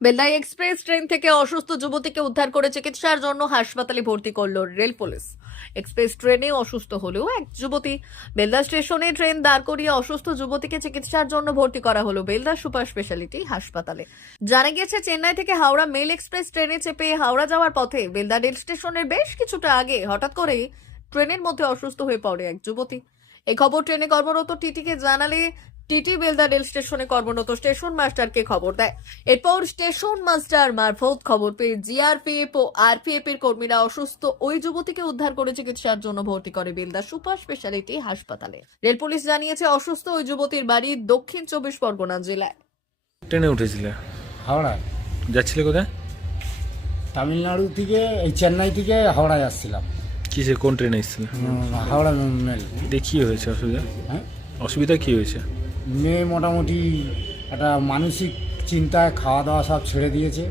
বেল্লাই express train থেকে অসুস্থ যুবতীকে উদ্ধার করে চিকিৎসার জন্য হাসপাতালে ভর্তি করল রেল পুলিশ। এক্সপ্রেস ট্রেনে অসুস্থ হলেও এক যুবতী। বেলদা স্টেশনে ট্রেন দাঁড় করিয়ে অসুস্থ যুবতীকে চিকিৎসার জন্য ভর্তি করা হলো বেলদা সুপার স্পেশালিটি হাসপাতালে। জানা গিয়েছে, চেন্নাই থেকে হাওড়া মেল এক্সপ্রেস ট্রেনে চেপে হাওড়া যাওয়ার পথে বেলদা রেল স্টেশনের বেশ কিছুটা আগে হঠাৎ করেই ট্রেনের মধ্যে অসুস্থ হয়ে পড়ে এক যুবতী। এই খবর ট্রেনে কর্মরত টিটিকে জানালে টিটি বেলদা রেল স্টেশনে কর্মরত স্টেশন মাস্টারকে খবর দেয়। এরপর স্টেশন মাস্টার মারফত খবর পেয়ে জিআরপিএফ ও আরপিএফ এর কর্মীরা অসুস্থ। ওই যুবতীকে উদ্ধার করে চিকিৎসার জন্য ভর্তি করে বেলদা সুপার স্পেশালিটি হাসপাতালে। রেল পুলিশ জানিয়েছে অসুস্থ ওই যুবতীর বাড়ি দক্ষিণ চব্বিশ পরগনা জেলায়। ট্রেনে উঠেছিলে? হাওড়া। যাচ্ছিলে কোথায়? তামিলনাড়ু থেকে এই চেন্নাই থেকে হাওড়া যাচ্ছিলাম কিসে কোন ট্রেনে এসেছিলে? হাওড়া মেল। দিয়ে কী হয়েছে অসুবিধা? হ্যাঁ? অসুবিধা কী হয়েছে? মেয়ে মোটামুটি একটা মানসিক চিন্তায় খাওয়া দাওয়া সব ছেড়ে দিয়েছে।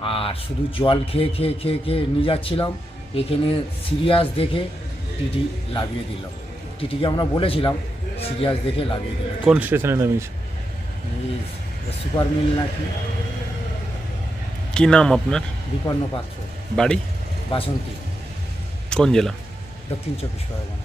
আর শুধু জল খেয়ে খেয়ে খেয়ে খেয়ে নিয়ে যাচ্ছিলাম। এখানে সিরিয়াস দেখে টিটি লাগিয়ে দিল। টিটিকে আমরা বলেছিলাম সিরিয়াস দেখে লাগিয়ে দিল। কোন স্টেশনে নামিয়েছে? সুপার মিল নাকি। কি নাম আপনার? বিপন্ন পাত্র। বাড়ি? বাসন্তী। কোন জেলা? Dakshin Chabbish Pargana.